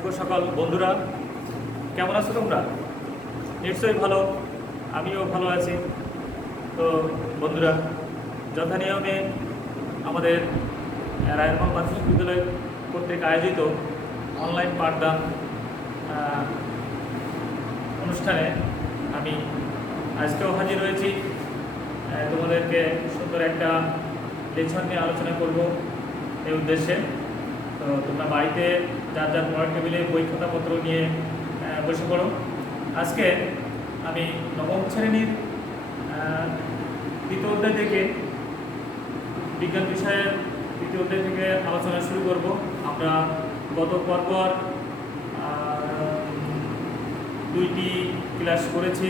শুভ সকাল বন্ধুরা, কেমন আছো তোমরা? নিশ্চয়ই ভালো, আমিও ভালো আছি। তো বন্ধুরা, যথানিয়মে আমাদের রায়রমল প্রাথমিক বিদ্যালয় কর্তৃক আয়োজিত অনলাইন পাঠদান অনুষ্ঠানে আমি আজকেও হাজির হয়েছি। তোমাদেরকে সুন্দর একটা লেসন নিয়ে আলোচনা করব এই উদ্দেশ্যে। তো তোমরা বাড়িতে যার যার পড়ার টেবিলে বই খাতাপত্র নিয়ে বসে পড়ো। আজকে আমি নবম শ্রেণীর দ্বিতীয় অধ্যায় থেকে বিজ্ঞান বিষয়ের দ্বিতীয় অধ্যায় থেকে আলোচনা শুরু করব। আমরা গত পরপর দুইটি ক্লাস করেছি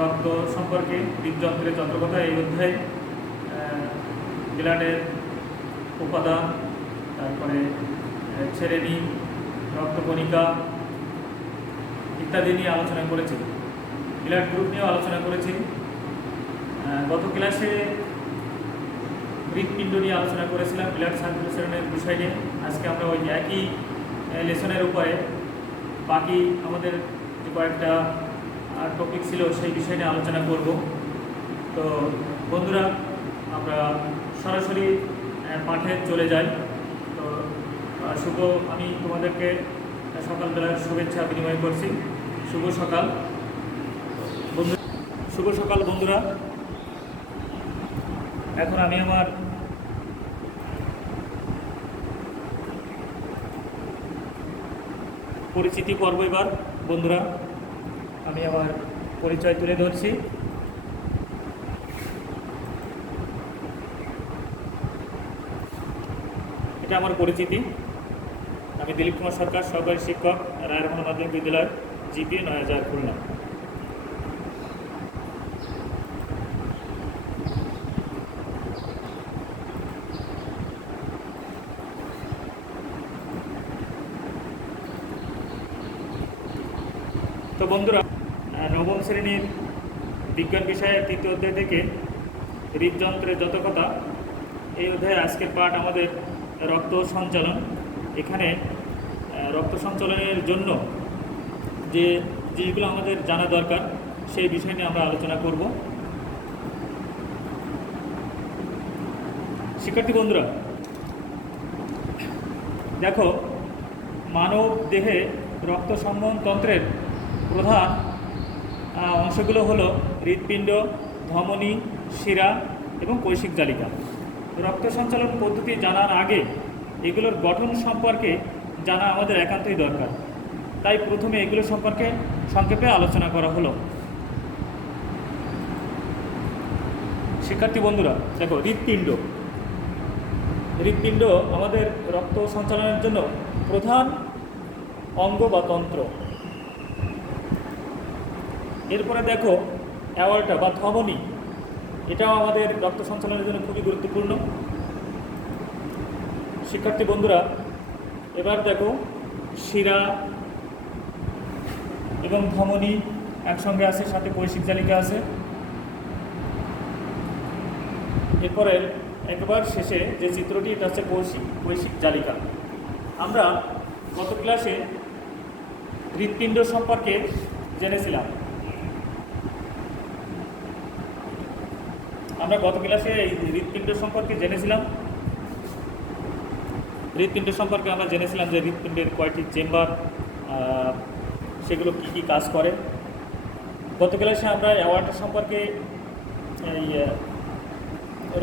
রক্ত সম্পর্কে, হৃদযন্ত্রের যন্ত্রকথা। এই অধ্যায়ে ব্লাডের উপাদান, তারপরে শ্রেণী, রক্তকণিকা ইত্যাদি নিয়ে আলোচনা করেছি। ব্লাড গ্রুপ নিয়েও আলোচনা করেছি। গত ক্লাসে হৃৎপিণ্ড নিয়ে আলোচনা করেছিলাম, ব্লাড সার্কুলেশনের বিষয় নিয়ে। আজকে আমরা ওই একই লেসনের উপরে বাকি আমাদের যে কয়েকটা টপিক ছিল সেই বিষয় নিয়ে আলোচনা করব। তো বন্ধুরা, আমরা সরাসরি পাঠে চলে যাই। তো আমি তোমাদেরকে সকালবেলার শুভেচ্ছা বিনিময় করছি। শুভ সকাল বন্ধুরা। এখন আমি আমার পরিচিতি পর্ব। এবার বন্ধুরা, আমি আমার পরিচয় তুলে ধরছি। এটা আমার পরিচিতি। আমি দিলীপ কুমার সরকার, সহকারী শিক্ষক, রায়রমল মাধ্যমিক বিদ্যালয়, জিপি 9000, খুলনা। তো বন্ধুরা, নবম শ্রেণীর বিজ্ঞান বিষয়ের তৃতীয় অধ্যায় থেকে হৃদযন্ত্রের যত কথা, এই অধ্যায়ে আজকের পাঠ আমাদের রক্ত সঞ্চালন। এখানে রক্ত সঞ্চালনের জন্য যে জিনিসগুলো আমাদের জানা দরকার সেই বিষয় নিয়ে আমরা আলোচনা করব। শিক্ষার্থী বন্ধুরা, দেখো, মানব দেহে রক্ত সংবহন তন্ত্রের প্রধান অংশগুলো হলো হৃৎপিণ্ড, ধমনী, শিরা এবং কৈশিক জালিকা। রক্ত সঞ্চালন পদ্ধতি জানার আগে এগুলোর গঠন সম্পর্কে জানা আমাদের একান্তই দরকার। তাই প্রথমে এগুলো সম্পর্কে সংক্ষেপে আলোচনা করা হলো। শিক্ষার্থী বন্ধুরা, দেখো, হৃৎপিণ্ড আমাদের রক্ত সঞ্চালনের জন্য প্রধান অঙ্গ বা তন্ত্র। এরপরে দেখো, অ্যাওর্টা বা ধমনী, এটাও আমাদের রক্ত সঞ্চালনের জন্য খুবই গুরুত্বপূর্ণ। শিক্ষার্থী বন্ধুরা, এবার দেখো, শিরা এবং ধমনী একসঙ্গে আছে, সাথে কৈশিক জালিকা আছে। এরপরে একবার শেষে যে চিত্রটি, এটা হচ্ছে কৈশিক জালিকা। আমরা গত ক্লাসে হৃৎপিণ্ড সম্পর্কে জেনেছিলাম। আমরা গত ক্লাসে এই হৃৎপিণ্ড সম্পর্কে জেনেছিলাম যে হৃৎপিণ্ডের কয়টি চেম্বার, সেগুলো কী কী কাজ করে। গত ক্লাসে আমরা অ্যাওয়ার্টা সম্পর্কে, এই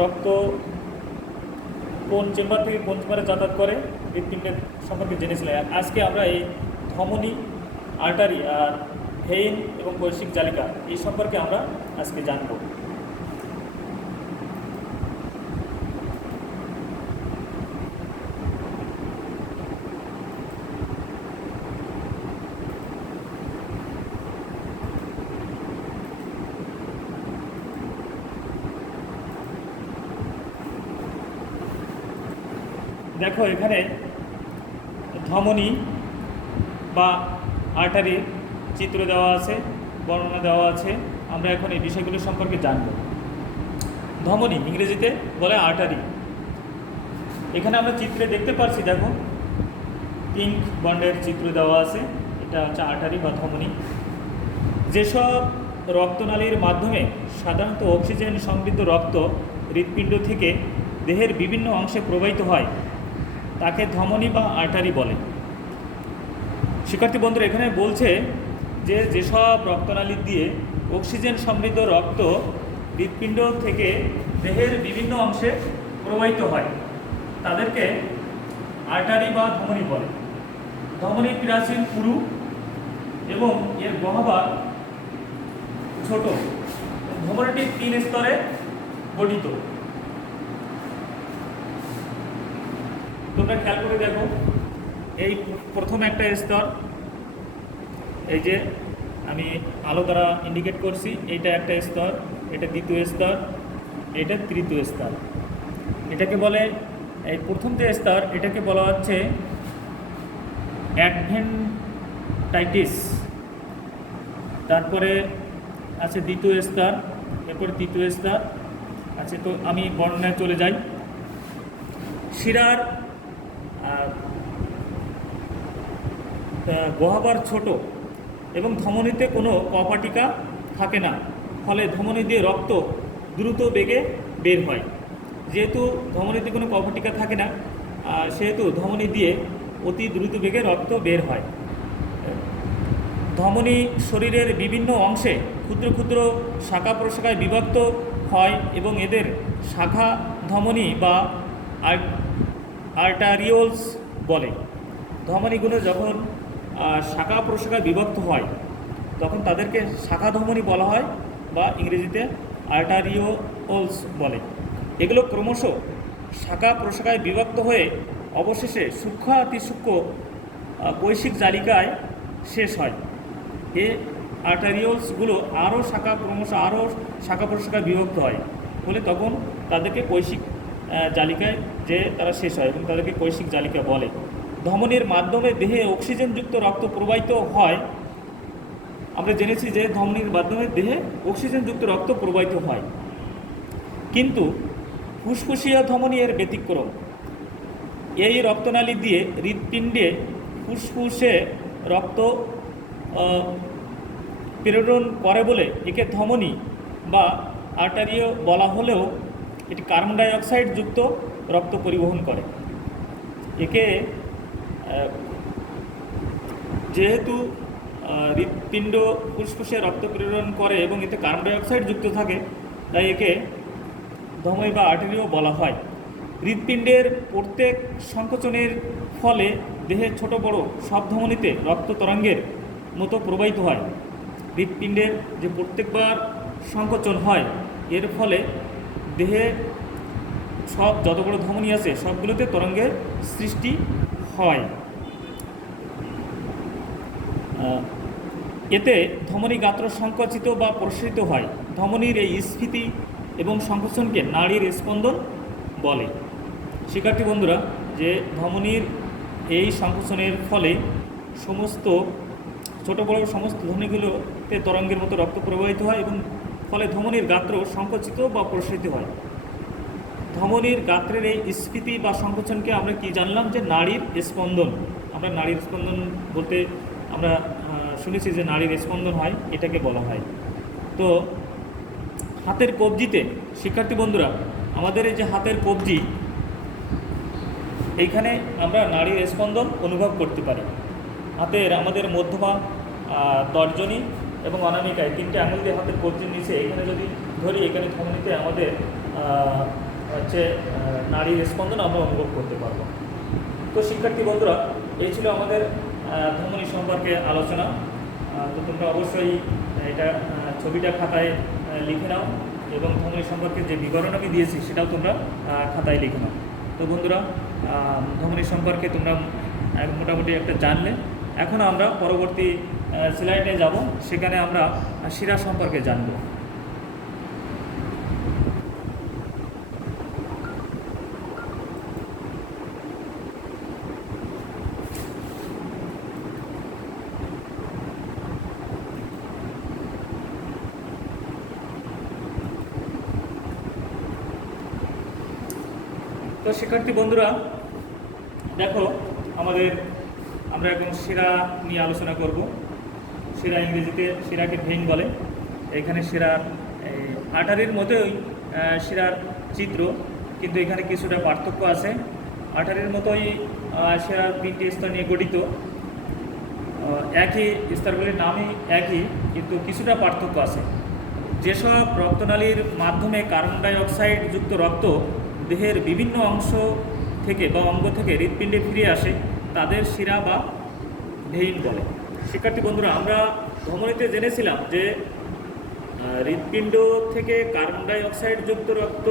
রক্ত কোন চেম্বার থেকে কোন চেম্বারে যাতায়াত করে হৃৎপিণ্ডের সম্পর্কে জেনেছিলাম। আজকে আমরা এই ধমনী, আর্টারি আর ভেইন এবং কৈশিক জালিকা এই সম্পর্কে আমরা আজকে জানব। দেখো, এখানে ধমনী বা আর্টারির চিত্র দেওয়া আছে, বর্ণনা দেওয়া আছে। আমরা এখন এই বিষয়গুলো সম্পর্কে জানব। ধমনী ইংরেজিতে বলে আর্টারি। এখানে আমরা চিত্রে দেখতে পাচ্ছি, দেখো, পিঙ্ক বন্ডের চিত্র দেওয়া আছে। এটা হচ্ছে আর্টারি বা ধমনী। যেসব রক্তনালীর মাধ্যমে সাধারণত অক্সিজেন সমৃদ্ধ রক্ত হৃৎপিণ্ড থেকে দেহের বিভিন্ন অংশে প্রবাহিত হয় তাকে ধমনী বা আর্টারি বলে। শিক্ষার্থী বন্ধুরা, এখানে বলছে যে যেসব রক্তনালী দিয়ে অক্সিজেন সমৃদ্ধ রক্ত হৃৎপিণ্ড থেকে দেহের বিভিন্ন অংশে প্রবাহিত হয় তাদেরকে আর্টারি বা ধমনী বলে। ধমনী প্রাচীর পুরু এবং এর গহ্বর ছোট। ধমনীটি 3 স্তরে গঠিত। তোমরা খেয়াল করে দেখো, এই প্রথম একটা স্তর, এই যে আমি আলো দ্বারা ইন্ডিকেট করছি, এইটা একটা স্তর, এটা দ্বিতীয় স্তর, এটা তৃতীয় স্তর। এটাকে বলে, এই প্রথম যে স্তর এটাকে বলা হচ্ছে অ্যাডভেন্টাইটিস। তারপরে আছে দ্বিতীয় স্তর, এরপরে তৃতীয় স্তর আছে। তো আমি বর্ণনায় চলে যাই। শিরার গহ্বর ছোট এবং ধমনীতে কোনো কপাটিকা থাকে না, ফলে ধমনী দিয়ে রক্ত দ্রুত বেগে বের হয়। যেহেতু ধমনীতে কোনো কপাটিকা থাকে না, সেহেতু ধমনী দিয়ে অতি দ্রুত বেগে রক্ত বের হয়। ধমনী শরীরের বিভিন্ন অংশে ক্ষুদ্র ক্ষুদ্র শাখা প্রশাখায় বিভক্ত হয় এবং এদের শাখা ধমনী বা আর্টারিওলস বলে। ধমনীগুলো যখন শাখা প্রশাখায় বিভক্ত হয় তখন তাদেরকে শাখা ধমনী বলা হয় বা ইংরেজিতে আর্টারিওলস বলে। এগুলো ক্রমশ শাখা প্রশাখায় বিভক্ত হয়ে অবশেষে সূক্ষ্ম অতি সূক্ষ্ম কৈশিক জালিকায় শেষ হয়। এই আর্টারিওলসগুলো ক্রমশ আরও শাখা প্রশাখায় বিভক্ত হয়, ফলে তখন তাদেরকে কৈশিক জালিকায় যে তারা শেষ হয় এবং তাদেরকে কৈশিক জালিকা বলে। ধমনীর মাধ্যমে দেহে অক্সিজেনযুক্ত রক্ত প্রবাহিত হয়। আমরা জেনেছি যে ধমনীর মাধ্যমে দেহে অক্সিজেনযুক্ত রক্ত প্রবাহিত হয়, কিন্তু ফুসফুসীয় ধমনী এর ব্যতিক্রম। এই রক্তনালী দিয়ে হৃৎপিণ্ডে ফুসফুসে রক্ত প্রেরণ করে বলে একে ধমনী বা আর্টারিও বলা হলেও এটি কার্বন ডাই অক্সাইড যুক্ত রক্ত পরিবহন করে। একে যেহেতু হৃৎপিণ্ড ফুসফুসে রক্ত প্রেরণ করে এবং এতে কার্বন ডাই অক্সাইড যুক্ত থাকে, তাই একে ধমনী বা আর্টারিও বলা হয়। হৃৎপিণ্ডের প্রত্যেক সংকোচনের ফলে দেহের ছোট বড় সব ধমনীতে রক্ত তরঙ্গের মতো প্রবাহিত হয়। হৃৎপিণ্ডের যে প্রত্যেকবার সংকোচন হয় এর ফলে দেহে সব যত বড় ধমনী আছে সবগুলোতে তরঙ্গের সৃষ্টি হয়। এতে ধমনী গাত্র সংকুচিত বা প্রসারিত হয়। ধমনীর এই স্ফীতি এবং সংকোচনকে নাড়ীর স্পন্দন বলে। শিক্ষার্থী বন্ধুরা, যে ধমনীর এই সংকোচনের ফলে সমস্ত ছোট বড় সমস্ত ধমনীগুলোতে তরঙ্গের মতো রক্ত প্রবাহিত হয় এবং ফলে ধমনীর গাত্র সংকুচিত বা প্রসারিত হয়। ধমনীর গাত্রের এই স্ফীতি বা সংকোচনকে আমরা কি জানলাম, যে নাড়ীর স্পন্দন। আমরা নাড়ীর স্পন্দন বলতে আমরা শুনেছি যে নাড়ীর স্পন্দন হয়, এটাকে বলা হয়। তো হাতের কবজিতে, শিক্ষার্থী বন্ধুরা, আমাদের এই যে হাতের কবজি, এইখানে আমরা নাড়ীর স্পন্দন অনুভব করতে পারি। হাতের আমাদের মধ্যমা, তর্জনী এবং অনামিকায় 3টে আঙুল দিয়ে হাতের কবজির নিচে এখানে যদি ধরি, এখানে ধমনীতে আমাদের হচ্ছে নাড়ীর স্পন্দন আমরা অনুভব করতে পারবো। তো শিক্ষার্থী বন্ধুরা, এই ছিল আমাদের ধমনী সম্পর্কে আলোচনা। তো তোমরা অবশ্যই এটা ছবিটা খাতায় লিখে নাও এবং ধমনী সম্পর্কে যে বিবরণ আমি দিয়েছি সেটাও তোমরা খাতায় লিখে নাও। তো বন্ধুরা, ধমনী সম্পর্কে তোমরা মোটামুটি একটা জানলে। এখন আমরা পরবর্তী স্লাইডে যাব, সেখানে আমরা শিরা সম্পর্কে জানব। তো শিক্ষার্থী বন্ধুরা, দেখো আমাদের আমরা এখন শিরা নিয়ে আলোচনা করব। শিরা ইংরেজিতে শিরাকে ভেইন বলে। এখানে শিরার আর্টারির মতোই শিরার চিত্র, কিন্তু এখানে কিছুটা পার্থক্য আছে। আর্টারির মতোই শিরার 3টি স্তর নিয়ে গঠিত, একই স্তরগুলির নামই একই, কিন্তু কিছুটা পার্থক্য আছে। যেসব রক্তনালীর মাধ্যমে কার্বন ডাই অক্সাইড যুক্ত রক্ত দেহের বিভিন্ন অংশ থেকে বা অঙ্গ থেকে হৃৎপিণ্ডে ফিরে আসে তাদের শিরা বা ভেইন বলে। শিক্ষার্থী বন্ধুরা, আমরা ধমনীতে জেনেছিলাম যে হৃৎপিণ্ড থেকে কার্বন ডাই অক্সাইড যুক্ত রক্ত,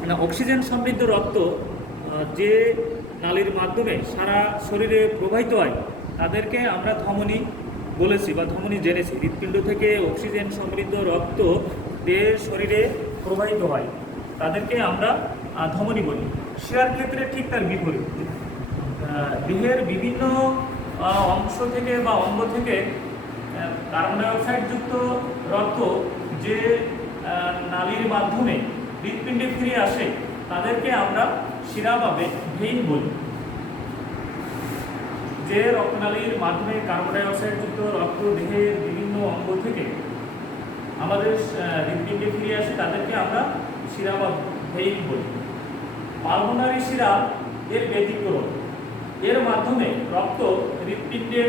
মানে অক্সিজেন সমৃদ্ধ রক্ত যে নালীর মাধ্যমে সারা শরীরে প্রবাহিত হয় তাদেরকে আমরা ধমনী বলেছি বা ধমনী জেনেছি। হৃৎপিণ্ড থেকে অক্সিজেন সমৃদ্ধ রক্ত দেহের শরীরে প্রবাহিত হয়, তাদেরকে আমরা ধমনী বলি। শিরার ক্ষেত্রে ঠিক তার বিপরীত। দেহের বিভিন্ন অংশ থেকে বা অঙ্গ থেকে কার্বন ডাইঅক্সাইড যুক্ত রক্ত যে নালীর মাধ্যমে হৃৎপিণ্ডে ফিরে আসে তাদেরকে আমরা শিরা বা ভেইন বলি। যে রক্তনালীর মাধ্যমে কার্বন ডাইঅক্সাইড যুক্ত রক্ত দেহের বিভিন্ন অঙ্গ থেকে আমাদের হৃৎপিণ্ডে ফিরে আসে তাদেরকে আমরা শিরা বা ভেইন বলি। পালমোনারি শিরা এর ব্যতিক্রম। এর মাধ্যমে রক্ত হৃৎপিণ্ডে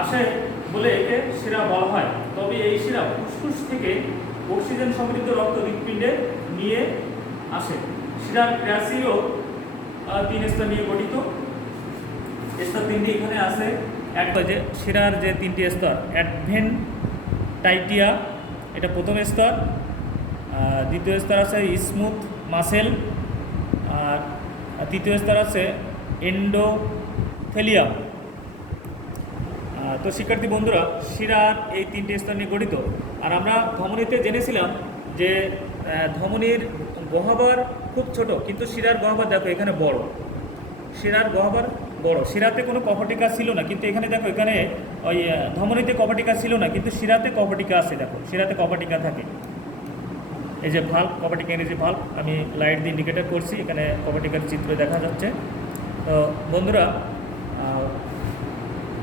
আসে বলে একে শিরা বলা হয়। তবে এই শিরা ফুসফুস থেকে অক্সিজেন সমৃদ্ধ রক্ত হৃৎপিণ্ডে নিয়ে আসে। শিরার গ্রাসিও 3 স্তর নিয়ে গঠিত। স্তর 3টি এখানে আছে। যে শিরার যে 3টি স্তর, অ্যাডভেন্টাইটিয়া এটা প্রথম স্তর, দ্বিতীয় স্তর আছে স্মুথ মাসেল, আর তৃতীয় স্তর আছে এন্ডোথেলিয়াম। তো শিক্ষার্থী বন্ধুরা, শিরার এই 3টি স্তর নিয়ে গঠিত। আর আমরা ধমনীতে জেনেছিলাম যে ধমনীর গহ্বর খুব ছোট, কিন্তু শিরার গহ্বর দেখো এখানে বড়। শিরার গহ্বর বড়। শিরাতে কোনো কপটিকা ছিল না, কিন্তু এখানে দেখো, এখানে ওই ধমনীতে কপটিকা ছিল না, কিন্তু শিরাতে কপটিকা আছে। দেখো শিরাতে কপটিকা থাকে। এই যে ভাল্ব, কপটিকা ইংরেজি ভাল্ব, আমি লাইট দিয়ে ইন্ডিকেটর করছি, এখানে কপটিকার চিত্র দেখা যাচ্ছে। তো বন্ধুরা,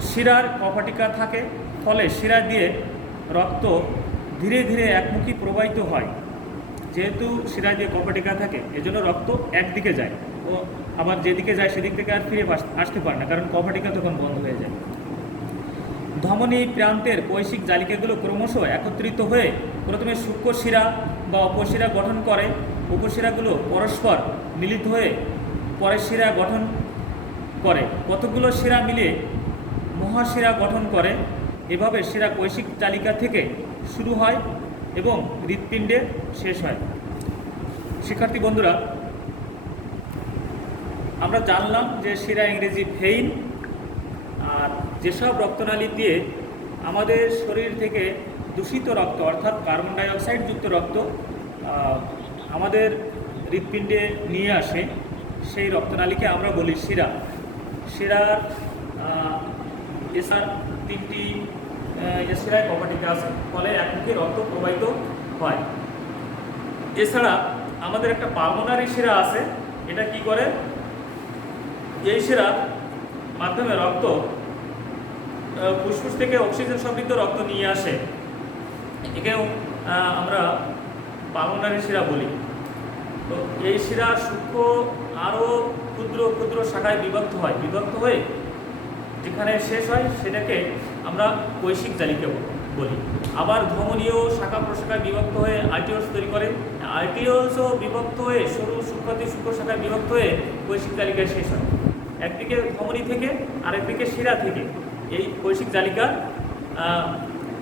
শিরার কপটিকা থাকে, ফলে শিরা দিয়ে রক্ত ধীরে ধীরে একমুখী প্রবাহিত হয়। যেহেতু শিরা দিয়ে কপটিকা থাকে, এজন্য রক্ত একদিকে যায়, ও আবার যেদিকে যায় সেদিক থেকে আর ফিরে আসতে পারে না, কারণ কপটিকা তখন বন্ধ হয়ে যায়। ধমনী প্রান্তের কৈশিক জালিকাগুলো ক্রমশ একত্রিত হয়ে প্রথমে সূক্ষ্ম শিরা বা উপশিরা গঠন করে। উপশিরাগুলো পরস্পর মিলিত হয়ে পরে শিরা গঠন করে। কতগুলো শিরা মিলে মহাশিরা গঠন করে। এভাবে শিরা কৈশিক জালিকা থেকে শুরু হয় এবং হৃৎপিণ্ডে শেষ হয়। শিক্ষার্থী বন্ধুরা, আমরা জানলাম যে শিরা ইংরেজি ভেইন। আর যেসব রক্তনালী দিয়ে আমাদের শরীর থেকে দূষিত রক্ত, অর্থাৎ কার্বন ডাইঅক্সাইড যুক্ত রক্ত আমাদের হৃৎপিণ্ডে নিয়ে আসে, সেই রক্তনালীকে আমরা বলি শিরা। শিরার এছাড়া 3টি শিরায় কপটিকা আছে, ফলে একমুখী রক্ত প্রবাহিত হয়। এছাড়া আমাদের একটা পালমোনারি শিরা আছে। এটা কি করে? এই শিরার মাধ্যমে রক্ত ফুসফুস থেকে অক্সিজেন সমৃদ্ধ রক্ত নিয়ে আসে। একেও আমরা পালমোনারি শিরা বলি। তো এই শিরা সূক্ষ্ম আরও ক্ষুদ্র ক্ষুদ্র শাখায় বিভক্ত হয়। বিভক্ত হয়ে যেখানে শেষ হয় সেটাকে আমরা কৈশিক জালিকা বলি। আবার ধমনীয় শাখা প্রশাখায় বিভক্ত হয়ে আর্টিওলস তৈরি করে। আর্টিওলসও বিভক্ত হয়ে সরু সূক্ষ্মাতি সূক্ষ্ম শাখায় বিভক্ত হয়ে কৈশিক জালিকায় শেষ হয়। একদিকে ধমনী থেকে আরেকদিকে শিরা থেকে এই কৈশিক জালিকার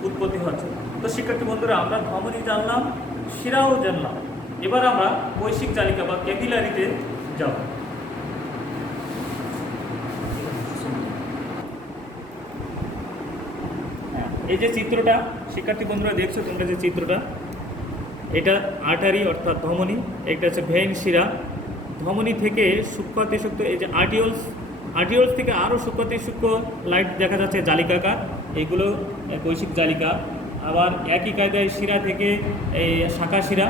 উৎপত্তি হচ্ছে। তো শিক্ষার্থী বন্ধুরা, আমরা ধমনী জানলাম, শিরাও জানলাম। এবার আমরা কৈশিক জালিকা বা ক্যাপিলারিতে যাব। এই যে চিত্রটা শিক্ষার্থী বন্ধুরা দেখছো তোমরা, যে চিত্রটা, এটা আর্টারি অর্থাৎ ধমনী, এটা হচ্ছে ভেইন শিরা। ধমনী থেকে সূক্ষ্মাতি সূক্ষ্ম এই যে আর্টিওলস থেকে আরও সূক্ষ্মাতি সূক্ষ্ম লাইট দেখা যাচ্ছে জালিকাকার, এইগুলো কৈশিক জালিকা। আবার একই কায়দায় শিরা থেকে এই শাখা শিরা,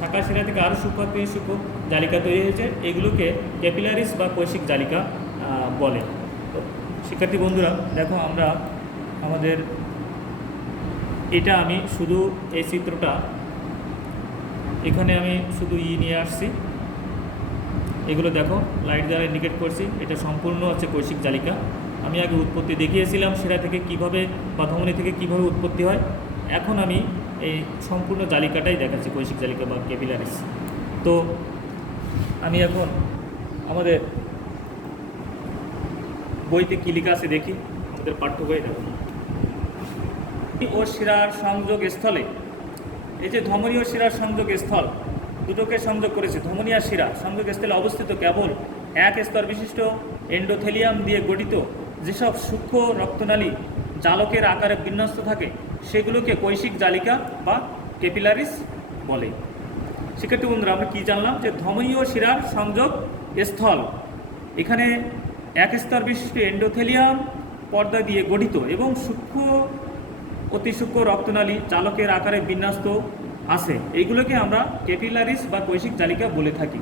শাখা শিরা থেকে আরও সূক্ষ্ম জালিকা তৈরি হয়েছে, এগুলোকে ক্যাপিলারিস বা কৈশিক জালিকা বলে। তো শিক্ষার্থী বন্ধুরা দেখো, আমরা আমাদের এটা আমি শুধু এই চিত্রটা এখানে আমি শুধু নিয়ে আসছি, এগুলো দেখো লাইট দ্বারা ইন্ডিকেট করছি, এটা সম্পূর্ণ হচ্ছে কৈশিক জালিকা। আমি আগে উৎপত্তি দেখিয়েছিলাম শিরা থেকে কিভাবে বা ধমনী থেকে কিভাবে উৎপত্তি হয়, এখন আমি এই সম্পূর্ণ জালিকাটাই দেখাচ্ছি, কৈশিক জালিকা বা ক্যাপিলারিস। তো আমি এখন আমাদের বইতে কী লেখা আছে দেখি, আমাদের পাঠ্য বই দেখো। ও শিরার সংযোগ স্থলে, এই যে ধমনী ও শিরার সংযোগ স্থল দুটোকে সংযোগ করেছে, ধমনী আর শিরা সংযোগ স্থলে অবস্থিত কেবল এক স্তর বিশিষ্ট এন্ডোথেলিয়াম দিয়ে গঠিত যেসব সূক্ষ্ম রক্তনালী জালকের আকারে বিন্যস্ত থাকে সেগুলোকে কৈশিক জালিকা বা ক্যাপিলারিস বলে। শিক্ষার্থী বন্ধুরা, আমরা কী জানলাম যে ধমনী ও শিরার সংযোগ স্থল এখানে এক স্তর বিশিষ্ট এন্ডোথেলিয়াম পর্দা দিয়ে গঠিত এবং অতি সূক্ষ্ম রক্তনালী জালকের আকারে বিন্যস্ত আছে, এইগুলোকে আমরা ক্যাপিলারিস বা কৈশিক জালিকা বলে থাকি।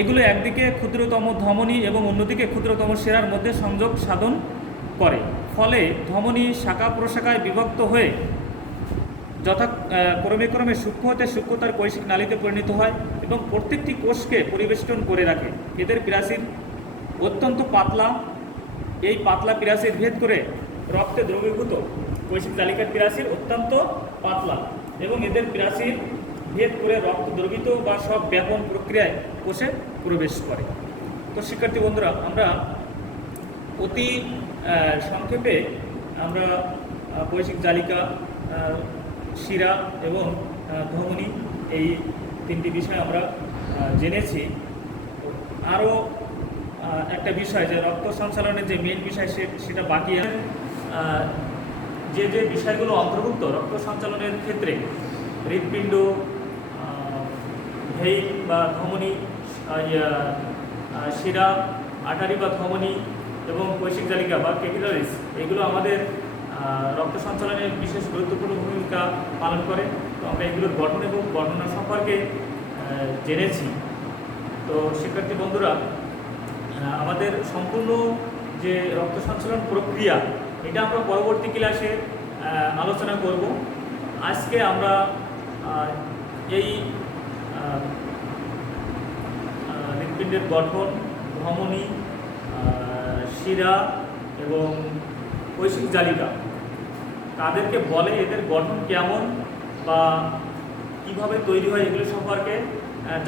এগুলো একদিকে ক্ষুদ্রতম ধমনী এবং অন্যদিকে ক্ষুদ্রতম শিরার মধ্যে সংযোগ সাধন করে, ফলে ধমনী শাখা প্রশাখায় বিভক্ত হয়ে ক্রমে সূক্ষ্ম হতে সূক্ষ্মতার কৈশিক নালীতে পরিণত হয় এবং প্রত্যেকটি কোষকে পরিবেষ্টন করে রাখে। এদের প্রাচীর অত্যন্ত পাতলা, এই পাতলা প্রাচীর ভেদ করে রক্তে দ্রবীভূত। কৈশিক জালিকার প্রাচীর অত্যন্ত পাতলা এবং এদের প্রাচীর ভেদ করে রক্ত দ্রবীত বা সব ব্যাপন প্রক্রিয়ায় কোষে প্রবেশ করে। তো শিক্ষার্থী বন্ধুরা, আমরা অতি সংক্ষেপে আমরা কৈশিক জালিকা, শিরা এবং ধমনী এই তিনটি বিষয় আমরা জেনেছি। আরও একটা বিষয় যে রক্ত সঞ্চালনের যে মেন বিষয় সেটা বাকি আছে। যে যে বিষয়গুলো অন্তর্ভুক্ত রক্ত সঞ্চালনের ক্ষেত্রে হৃৎপিণ্ড, ভেইন বা ধমনী, শিরা, আটারি বা ধমনী এবং কৈশিক জালিকা বা ক্যাপিলারিস, এগুলো আমাদের রক্ত সঞ্চালনের বিশেষ গুরুত্বপূর্ণ ভূমিকা পালন করে। তো আমরা এগুলোর গঠন এবং বর্ণনা সম্পর্কে জেনেছি। তো শিক্ষার্থী বন্ধুরা, আমাদের সম্পূর্ণ যে রক্ত সঞ্চালন প্রক্রিয়া এটা আমরা পরবর্তী ক্লাসে আলোচনা করব। আজকে আমরা এই হৃৎপিণ্ডের গঠন, ধমনী, শিরা এবং কৈশিক জালিকা কাদেরকে বলে, এদের গঠন কেমন বা কিভাবে তৈরি হয় এগুলো সম্পর্কে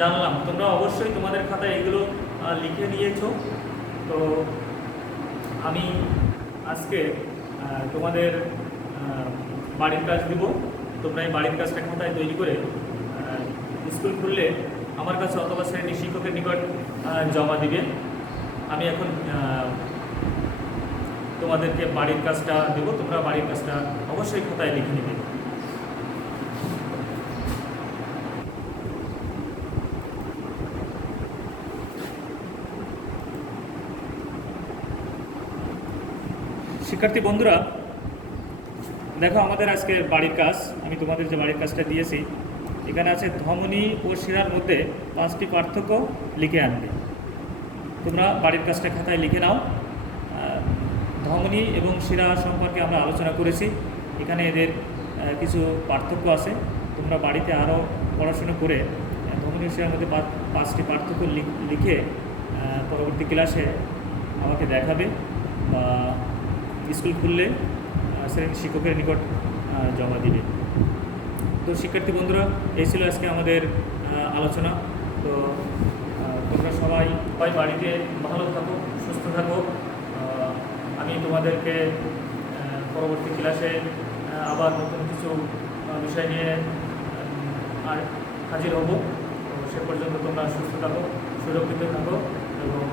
জানলাম। তোমরা অবশ্যই তোমাদের খাতায় এগুলো লিখে নিয়েছো। তো আমি আজকে তোমাদের বাড়ির কাজ দিব, তোমরা এই বাড়ির কাজটা খাতায় তৈরি করে স্কুল খুললে আমার কাছে অথবা শ্রেণী শিক্ষকের নিকট জমা দিবে। আমি এখন তোমাদেরকে বাড়ির কাজটা দেব, তোমরা বাড়ির কাজটা অবশ্যই খাতায় লিখে নেবে। শিক্ষার্থী বন্ধুরা, দেখো আমাদের আজকে বাড়ির কাজ, আমি তোমাদের যে বাড়ির কাজটা দিয়েছি এখানে আছে ধমনী ও শিরার মধ্যে 5টি পার্থক্য লিখে আনবে। তোমরা বাড়ির কাজটা খাতায় লিখে নাও। ধমনী এবং শিরা সম্পর্কে আমরা আলোচনা করেছি, এখানে এদের কিছু পার্থক্য আছে। তোমরা বাড়িতে আরও পড়াশোনা করে ধমনী ও শিরার মধ্যে 5টি পার্থক্য লিখে পরবর্তী ক্লাসে আমাকে দেখাবে বা স্কুল খুললে শ্রেণী শিক্ষকের নিকট জমা দিবে। তো শিক্ষার্থী বন্ধুরা, এই ছিল আজকে আমাদের আলোচনা। তো তোমরা সবাই বাড়িতে ভালো থাকো, সুস্থ থাকো। আমি তোমাদেরকে পরবর্তী ক্লাসে আবার নতুন কিছু বিষয় নিয়ে আর হাজির হব। তো সে পর্যন্ত তোমরা সুস্থ থাকো, সুরক্ষিত থাকো এবং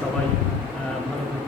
সবাই ভালো থাকো।